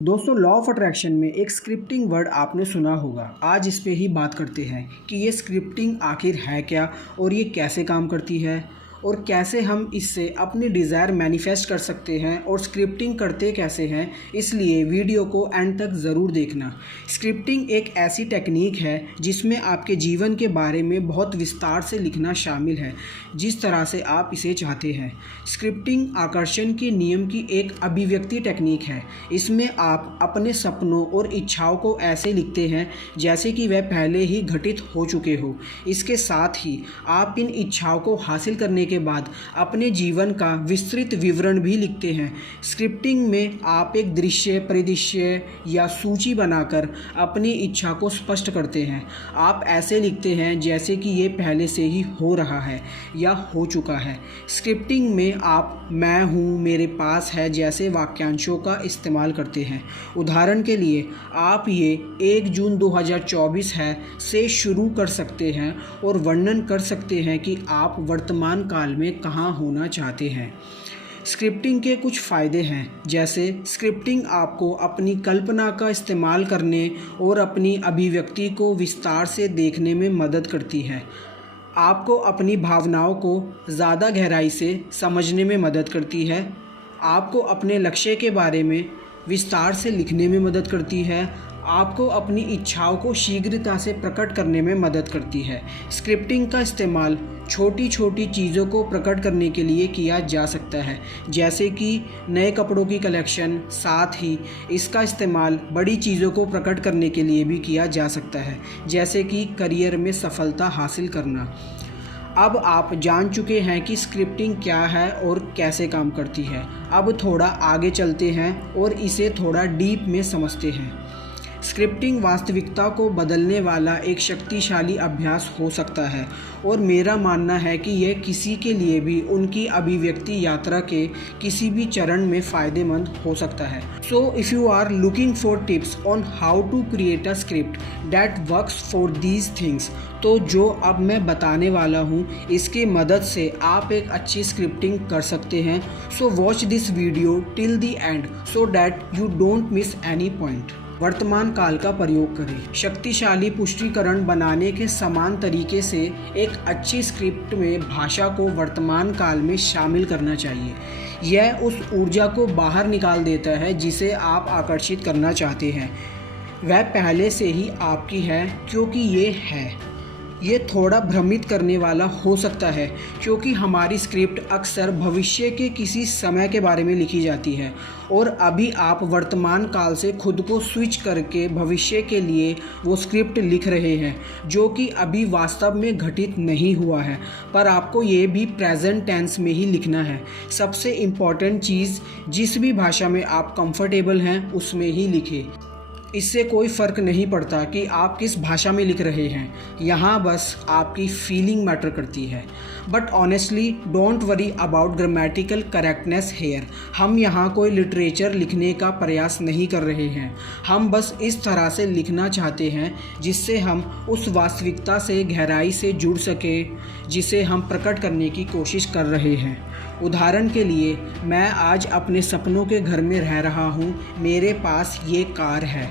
दोस्तों, law of attraction में एक स्क्रिप्टिंग वर्ड आपने सुना होगा। आज इस पे ही बात करते हैं कि ये स्क्रिप्टिंग आखिर है क्या और ये कैसे काम करती है और कैसे हम इससे अपनी डिज़ायर मैनिफेस्ट कर सकते हैं और स्क्रिप्टिंग करते कैसे हैं। इसलिए वीडियो को एंड तक ज़रूर देखना। स्क्रिप्टिंग एक ऐसी टेक्निक है जिसमें आपके जीवन के बारे में बहुत विस्तार से लिखना शामिल है, जिस तरह से आप इसे चाहते हैं। स्क्रिप्टिंग आकर्षण के नियम की एक अभिव्यक्ति टेक्निक है। इसमें आप अपने सपनों और इच्छाओं को ऐसे लिखते हैं जैसे कि वह पहले ही घटित हो चुके हो। इसके साथ ही आप इन इच्छाओं को हासिल करने के बाद अपने जीवन का विस्तृत विवरण भी लिखते हैं। स्क्रिप्टिंग में आप एक दृश्य, परिदृश्य या सूची बनाकर अपनी इच्छा को स्पष्ट करते हैं। आप ऐसे लिखते हैं जैसे कि ये पहले से ही हो रहा है या हो चुका है। स्क्रिप्टिंग में आप मैं हूँ, मेरे पास है जैसे वाक्यांशों का इस्तेमाल करते हैं। उदाहरण के लिए आप ये 1 जून 2024 है से शुरू कर सकते हैं और वर्णन कर सकते हैं कि आप वर्तमान काल में कहाँ होना चाहते हैं। स्क्रिप्टिंग के कुछ फ़ायदे हैं, जैसे स्क्रिप्टिंग आपको अपनी कल्पना का इस्तेमाल करने और अपनी अभिव्यक्ति को विस्तार से देखने में मदद करती है। आपको अपनी भावनाओं को ज़्यादा गहराई से समझने में मदद करती है। आपको अपने लक्ष्य के बारे में विस्तार से लिखने में मदद करती है। आपको अपनी इच्छाओं को शीघ्रता से प्रकट करने में मदद करती है। स्क्रिप्टिंग का इस्तेमाल छोटी छोटी चीज़ों को प्रकट करने के लिए किया जा सकता है, जैसे कि नए कपड़ों की कलेक्शन। साथ ही इसका इस्तेमाल बड़ी चीज़ों को प्रकट करने के लिए भी किया जा सकता है, जैसे कि करियर में सफलता हासिल करना। अब आप जान चुके हैं कि स्क्रिप्टिंग क्या है और कैसे काम करती है। अब थोड़ा आगे चलते हैं और इसे थोड़ा डीप में समझते हैं। स्क्रिप्टिंग वास्तविकता को बदलने वाला एक शक्तिशाली अभ्यास हो सकता है और मेरा मानना है कि यह किसी के लिए भी उनकी अभिव्यक्ति यात्रा के किसी भी चरण में फ़ायदेमंद हो सकता है। So if you are looking for tips on how to create a script that works for these things, तो जो अब मैं बताने वाला हूँ इसकी मदद से आप एक अच्छी स्क्रिप्टिंग कर सकते हैं। So watch this video till the and so that you don't miss any point. वर्तमान काल का प्रयोग करें। शक्तिशाली पुष्टिकरण बनाने के समान तरीके से एक अच्छी स्क्रिप्ट में भाषा को वर्तमान काल में शामिल करना चाहिए। यह उस ऊर्जा को बाहर निकाल देता है जिसे आप आकर्षित करना चाहते हैं। वह पहले से ही आपकी है क्योंकि ये है। ये थोड़ा भ्रमित करने वाला हो सकता है क्योंकि हमारी स्क्रिप्ट अक्सर भविष्य के किसी समय के बारे में लिखी जाती है और अभी आप वर्तमान काल से खुद को स्विच करके भविष्य के लिए वो स्क्रिप्ट लिख रहे हैं जो कि अभी वास्तव में घटित नहीं हुआ है, पर आपको ये भी प्रेजेंट टेंस में ही लिखना है। सबसे इम्पॉर्टेंट चीज़, जिस भी भाषा में आप कंफर्टेबल हैं उसमें ही लिखें। इससे कोई फ़र्क नहीं पड़ता कि आप किस भाषा में लिख रहे हैं, यहाँ बस आपकी फीलिंग मैटर करती है। But honestly don't worry about grammatical correctness here. हम यहाँ कोई लिटरेचर लिखने का प्रयास नहीं कर रहे हैं। हम बस इस तरह से लिखना चाहते हैं जिससे हम उस वास्तविकता से गहराई से जुड़ सके जिसे हम प्रकट करने की कोशिश कर रहे हैं। उदाहरण के लिए, मैं आज अपने सपनों के घर में रह रहा हूँ। मेरे पास ये कार है।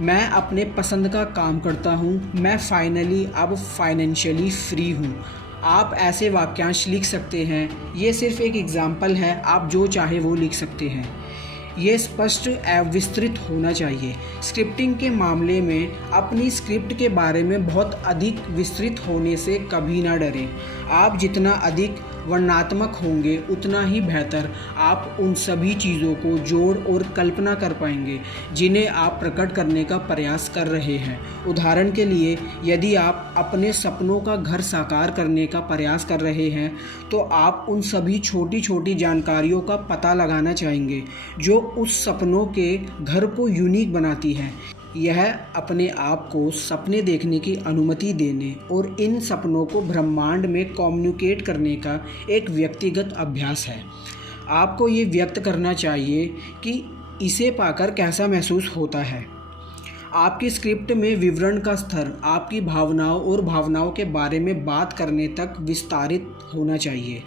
मैं अपने पसंद का काम करता हूँ। मैं फाइनली अब फाइनेंशियली फ्री हूँ। आप ऐसे वाक्यांश लिख सकते हैं। ये सिर्फ एक एग्जाम्पल है, आप जो चाहे वो लिख सकते हैं। ये स्पष्ट एवं विस्तृत होना चाहिए। स्क्रिप्टिंग के मामले में अपनी स्क्रिप्ट के बारे में बहुत अधिक विस्तृत होने से कभी ना डरें। आप जितना अधिक वर्णनात्मक होंगे उतना ही बेहतर आप उन सभी चीज़ों को जोड़ और कल्पना कर पाएंगे जिन्हें आप प्रकट करने का प्रयास कर रहे हैं। उदाहरण के लिए, यदि आप अपने सपनों का घर साकार करने का प्रयास कर रहे हैं तो आप उन सभी छोटी छोटी जानकारियों का पता लगाना चाहेंगे जो उस सपनों के घर को यूनिक बनाती है। यह अपने आप को सपने देखने की अनुमति देने और इन सपनों को ब्रह्मांड में कम्युनिकेट करने का एक व्यक्तिगत अभ्यास है। आपको ये व्यक्त करना चाहिए कि इसे पाकर कैसा महसूस होता है। आपकी स्क्रिप्ट में विवरण का स्तर आपकी भावनाओं और भावनाओं के बारे में बात करने तक विस्तारित होना चाहिए।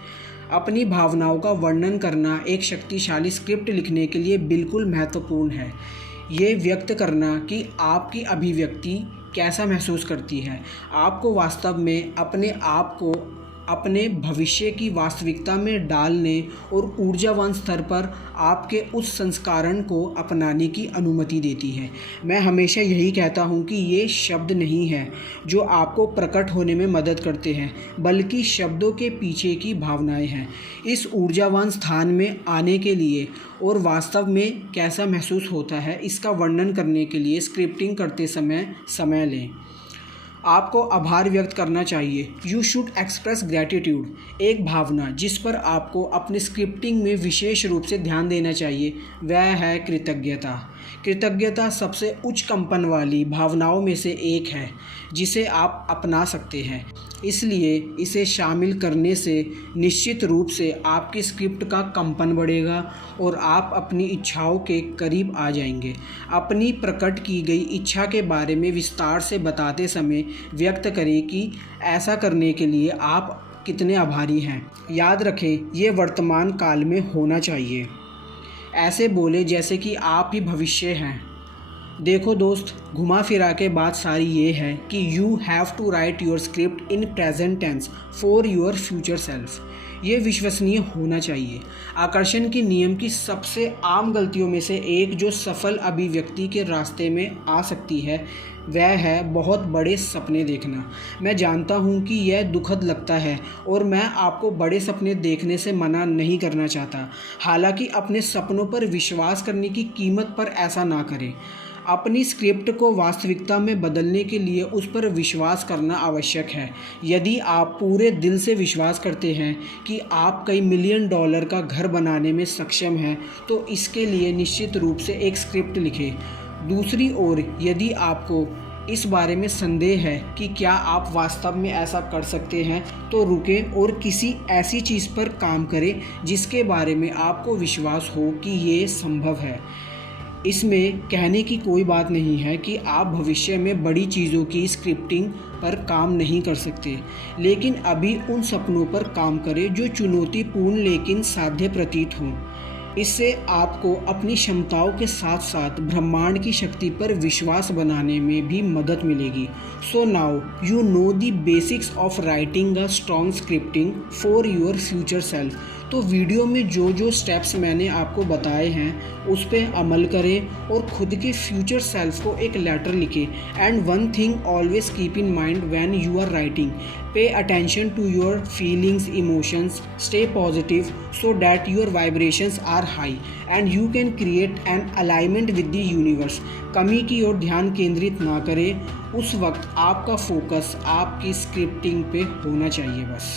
अपनी भावनाओं का वर्णन करना एक शक्तिशाली स्क्रिप्ट लिखने के लिए बिल्कुल महत्वपूर्ण है। ये व्यक्त करना कि आपकी अभिव्यक्ति कैसा महसूस करती है, आपको वास्तव में अपने आप को अपने भविष्य की वास्तविकता में डालने और ऊर्जावान स्तर पर आपके उस संस्करण को अपनाने की अनुमति देती है। मैं हमेशा यही कहता हूँ कि ये शब्द नहीं है जो आपको प्रकट होने में मदद करते हैं, बल्कि शब्दों के पीछे की भावनाएं हैं। इस ऊर्जावान स्थान में आने के लिए और वास्तव में कैसा महसूस होता है, इसका वर्णन करने के लिए स्क्रिप्टिंग करते समय लें। आपको आभार व्यक्त करना चाहिए। You should express gratitude. एक भावना जिस पर आपको अपने स्क्रिप्टिंग में विशेष रूप से ध्यान देना चाहिए वह है कृतज्ञता। कृतज्ञता सबसे उच्च कंपन वाली भावनाओं में से एक है जिसे आप अपना सकते हैं, इसलिए इसे शामिल करने से निश्चित रूप से आपकी स्क्रिप्ट का कंपन बढ़ेगा और आप अपनी इच्छाओं के करीब आ जाएंगे। अपनी प्रकट की गई इच्छा के बारे में विस्तार से बताते समय व्यक्त करें कि ऐसा करने के लिए आप कितने आभारी हैं। याद रखें, ये वर्तमान काल में होना चाहिए। ऐसे बोले जैसे कि आप ही भविष्य हैं। देखो दोस्त, घुमा फिरा के बात सारी ये है कि you have to write your script in present tense for your future self. ये विश्वसनीय होना चाहिए। आकर्षण के नियम की सबसे आम गलतियों में से एक जो सफल अभिव्यक्ति के रास्ते में आ सकती है वह है बहुत बड़े सपने देखना। मैं जानता हूँ कि यह दुखद लगता है और मैं आपको बड़े सपने देखने से मना नहीं करना चाहता। हालांकि अपने सपनों पर विश्वास करने की कीमत पर ऐसा ना करें। अपनी स्क्रिप्ट को वास्तविकता में बदलने के लिए उस पर विश्वास करना आवश्यक है। यदि आप पूरे दिल से विश्वास करते हैं कि आप कई मिलियन डॉलर का घर बनाने में सक्षम हैं, तो इसके लिए निश्चित रूप से एक स्क्रिप्ट लिखें। दूसरी ओर, यदि आपको इस बारे में संदेह है कि क्या आप वास्तव में ऐसा कर सकते हैं, तो रुकें और किसी ऐसी चीज़ पर काम करें जिसके बारे में आपको विश्वास हो कि ये संभव है। इसमें कहने की कोई बात नहीं है कि आप भविष्य में बड़ी चीज़ों की स्क्रिप्टिंग पर काम नहीं कर सकते, लेकिन अभी उन सपनों पर काम करें जो चुनौतीपूर्ण लेकिन साध्य प्रतीत हों। इससे आपको अपनी क्षमताओं के साथ साथ ब्रह्मांड की शक्ति पर विश्वास बनाने में भी मदद मिलेगी। So now you know the basics of writing a strong scripting for your future self. तो वीडियो में जो जो स्टेप्स मैंने आपको बताए हैं उस पर अमल करें और खुद के फ्यूचर सेल्फ को एक लेटर लिखें। And one thing always keep in mind when you are writing, pay attention to your feelings, emotions, stay positive so that your vibrations are high and you can create an alignment with the universe। कमी की ओर ध्यान केंद्रित ना करें, उस वक्त आपका focus आपकी स्क्रिप्टिंग पे होना चाहिए बस।